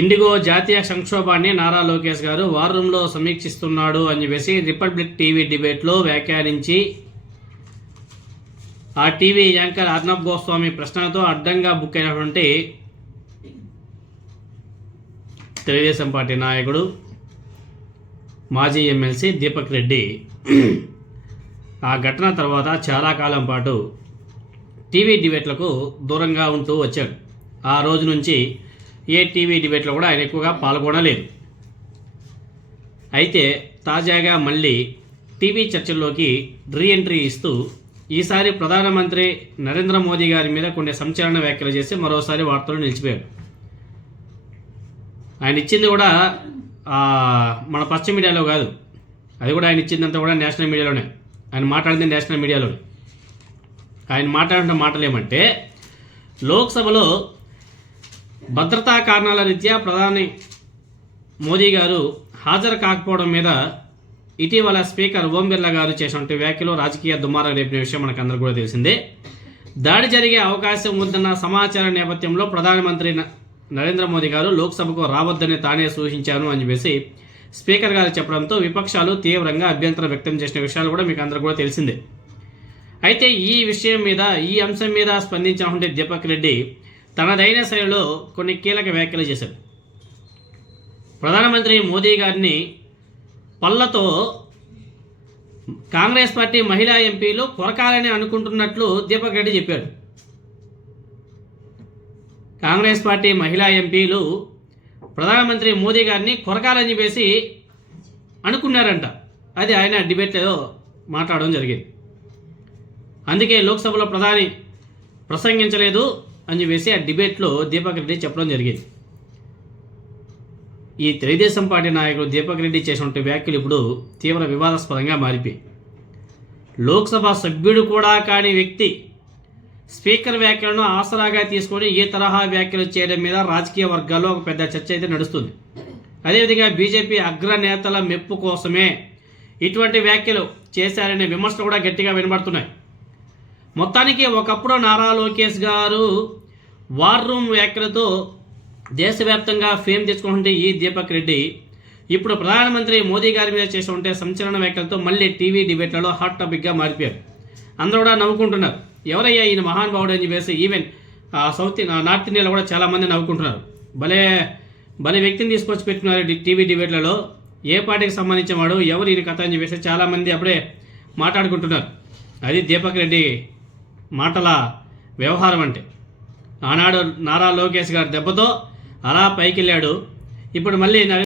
IndiGo జాతీయ సంక్షోభాన్ని నారా లోకేష్ గారు వార్ రూమ్లో సమీక్షిస్తున్నాడు అని చెప్పేసి రిపబ్లిక్ టీవీ డిబేట్లో వ్యాఖ్యానించి ఆ టీవీ యాంకర్ అర్నబ్ గోస్వామి ప్రశ్నలతో అడ్డంగా బుక్ అయినటువంటి తెలుగుదేశం పార్టీ నాయకుడు మాజీ ఎమ్మెల్సీ దీపక్ రెడ్డి ఆ ఘటన తర్వాత చాలా కాలం పాటు టీవీ డిబేట్లకు దూరంగా ఉంటూ వచ్చాడు. ఆ రోజు నుంచి ఏ టీవీ డిబేట్లో కూడా ఆయన ఎక్కువగా పాల్గొనలేదు. అయితే తాజాగా మళ్ళీ టీవీ చర్చల్లోకి రీఎంట్రీ ఇస్తూ ఈసారి ప్రధానమంత్రి నరేంద్ర మోదీ గారి మీద కొన్ని సంచలన వ్యాఖ్యలు చేసి మరోసారి వార్తలు నిలిచిపోయాడు. ఆయన ఇచ్చింది కూడా మన పశ్చిమ మీడియాలో కాదు, అది కూడా ఆయన ఇచ్చిందంతా కూడా నేషనల్ మీడియాలోనే. ఆయన మాట్లాడింది నేషనల్ మీడియాలోనే. ఆయన మాట్లాడిన మాటలు ఏమంటే, లోక్సభలో భద్రతా కారణాల రీత్యా ప్రధాని మోదీ గారు హాజరు కాకపోవడం మీద ఇటీవల స్పీకర్ ఓం బిర్లా గారు చేసినటువంటి వ్యాఖ్యలు రాజకీయ దుమారం రేపిన విషయం మనకు అందరూ కూడా తెలిసిందే. దాడి జరిగే అవకాశం ఉందన్న సమాచారం నేపథ్యంలో ప్రధానమంత్రి నరేంద్ర మోదీ గారు లోక్సభకు రావద్దని తానే సూచించాను అని చెప్పేసి స్పీకర్ గారు చెప్పడంతో విపక్షాలు తీవ్రంగా అభ్యంతరం వ్యక్తం చేసిన విషయాలు కూడా మీకు అందరూ కూడా తెలిసిందే. అయితే ఈ విషయం మీద, ఈ అంశం మీద స్పందించినటువంటి దీపక్ రెడ్డి తనదైన శైలిలో కొన్ని కీలక వ్యాఖ్యలు చేశారు. ప్రధానమంత్రి మోదీ గారిని పళ్ళతో కాంగ్రెస్ పార్టీ మహిళా ఎంపీలు కొరకాలని అనుకుంటున్నట్లు దీపక్ రెడ్డి చెప్పాడు. కాంగ్రెస్ పార్టీ మహిళా ఎంపీలు ప్రధానమంత్రి మోదీ గారిని కొరకాలని చెప్పేసి అనుకున్నారంట. అది ఆయన డిబేట్లో మాట్లాడడం జరిగింది. అందుకే లోక్సభలో ప్రధాని ప్రసంగించలేదు అని చెప్పేసి ఆ డిబేట్లో దీపక్ రెడ్డి చెప్పడం జరిగింది. ఈ తెలుగుదేశం పార్టీ నాయకుడు దీపక్ రెడ్డి చేసినటువంటి వ్యాఖ్యలు ఇప్పుడు తీవ్ర వివాదాస్పదంగా మారిపోయి, లోక్సభ సభ్యుడు కూడా కాని వ్యక్తి స్పీకర్ వ్యాఖ్యలను ఆసరాగా తీసుకొని ఈ తరహా వ్యాఖ్యలు చేయడం మీద రాజకీయ వర్గాల్లో ఒక పెద్ద చర్చ అయితే నడుస్తుంది. అదేవిధంగా బీజేపీ అగ్రనేతల మెప్పు కోసమే ఇటువంటి వ్యాఖ్యలు చేశారనే విమర్శలు కూడా గట్టిగా వినబడుతున్నాయి. మొత్తానికి ఒకప్పుడు నారా లోకేష్ గారు వార్ రూమ్ వ్యాఖ్యలతో దేశవ్యాప్తంగా ఫేమ్ తెచ్చుకుంటే ఈ దీపక్ రెడ్డి ఇప్పుడు ప్రధానమంత్రి మోదీ గారి మీద చేస్తుంటే సంచలన వ్యాఖ్యలతో మళ్ళీ టీవీ డిబేట్లలో హాట్ టాపిక్గా మారిపోయారు. అందరూ కూడా నవ్వుకుంటున్నారు, ఎవరయ్యా ఈయన మహానుభావుడు అని చెప్పేసి. ఈవెన్ నార్త్ ఇండియాలో కూడా చాలామంది నవ్వుకుంటున్నారు. భలే వ్యక్తిని తీసుకొచ్చి పెట్టుకున్నారు టీవీ డిబేట్లలో. ఏ పార్టీకి సంబంధించిన వాడు, ఎవరు ఈయన కథ అని చెప్పేసి చాలామంది అప్పుడే మాట్లాడుకుంటున్నారు. అది దీపక్ రెడ్డి మాటల వ్యవహారం అంటే. ఆనాడు నారా లోకేష్ గారి దెబ్బతో అలా పైకి వెళ్ళాడు. ఇప్పుడు మళ్ళీ